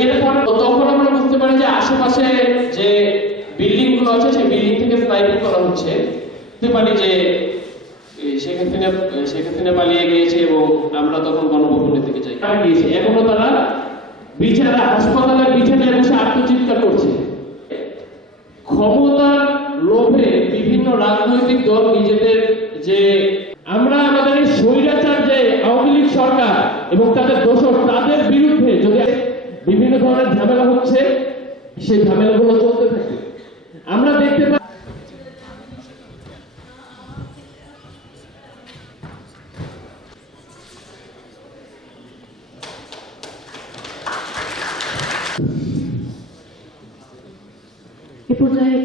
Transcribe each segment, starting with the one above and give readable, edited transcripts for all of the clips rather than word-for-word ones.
এরপরে তখন আমরা বুঝতে পারি যে আশেপাশে যে বিল্ডিং গুলো আছে সেই বিল্ডিং থেকে স্নাইপিং করা হচ্ছে। বুঝতে পারি যে সেখানে পালিয়ে গিয়েছে এবং আমরা তখন গণভবনের দিকে যাই। তারা গিয়েছে, এখনো তারা হাসপাতালের বিছানায় বসে আত্মচিৎকার করছে। ক্ষমতার লোভে বিভিন্ন রাজনৈতিক দল নিজেদের যে আমরা আমাদের এই স্বৈরাচার যে আওয়ামী লীগ সরকার এবং তাদের দোষর তাদের বিরুদ্ধে যদি বিভিন্ন ধরনের ঝামেলা হচ্ছে, সেই ঝামেলাগুলো চলতে থাকে। আমরা দেখতে পাই এ পর্যায়ে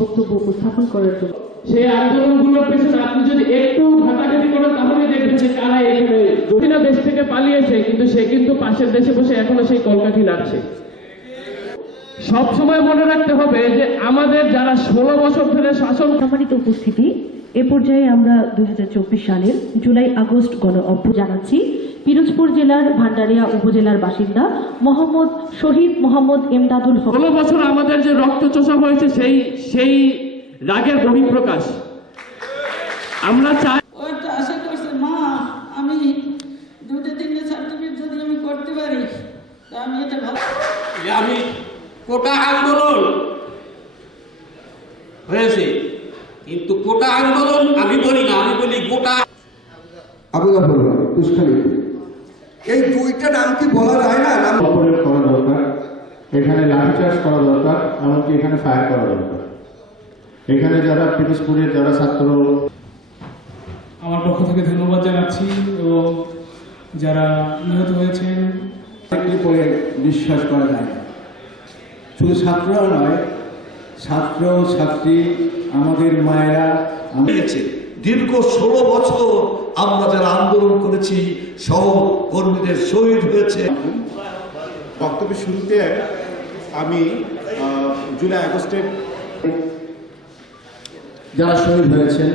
বক্তব্য উপস্থাপন করার জন্য সেই আন্দোলনগুলোর পেছনে আপনি যদি একটু ঘাটাঘাটি করেন তাহলে দেখবেন যে কারা এখানে বিভিন্ন দেশ থেকে পালিয়েছে, কিন্তু সে কিন্তু পাশের দেশে বসে এখনো সেই কলকাঠি নাড়ছে। সব সময় মনে রাখতে হবে যে আমাদের যারা 16 বছর ধরে শাসন। সম্মানিত উপস্থিতি, এ পর্যায়ে আমরা 2024 সালের জুলাই আগস্ট গণ অভ্যুত্থান জানাচ্ছি পিরোজপুর জেলার ভান্ডারিয়া উপজেলার বাসিন্দা শহীদ মোহাম্মদ এমদাদুল হক। 16 বছর আমাদের যে রক্তচোষা হয়েছে সেই রাগের বহিঃপ্রকাশ আমরা চাই। ওইটা আশা করছে মা আমি 2-3 সার্টিফিকেট যদি আমি করতে পারি তা আমি এটা ভালো। আমি কোটা আন্দোলন হয়েছে, কিন্তু কোটা আন্দোলন আমি বলি না, আমি বলি গোটা। এই দুইটা নাম কি বলা যায় না? নাম করা দরকার, এখানে লাঠিচার্জ করা দরকার, এমনকি এখানে ফায়ার করা দরকার। এখানে যারা পিরোজপুরের যারা ছাত্র, আমার পক্ষ থেকে ধন্যবাদ জানাচ্ছি এবং যারা নিহত হয়েছেন পরে বিশ্বাস করা যায় না। শুধু ছাত্ররাও নয়, ছাত্র ছাত্রী আমাদের মায়েরা হয়েছে। দীর্ঘ 16 বছর আমরা যারা আন্দোলন করেছি সহকর্মীদের শহীদ হয়েছে। বক্তব্যের শুরুতে আমি জুলাই আগস্টের যারা শহীদ হয়েছেন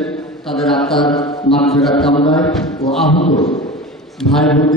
তাদের আত্মার মাগফিরাত কামনায় ও আহত ভাই বোনদের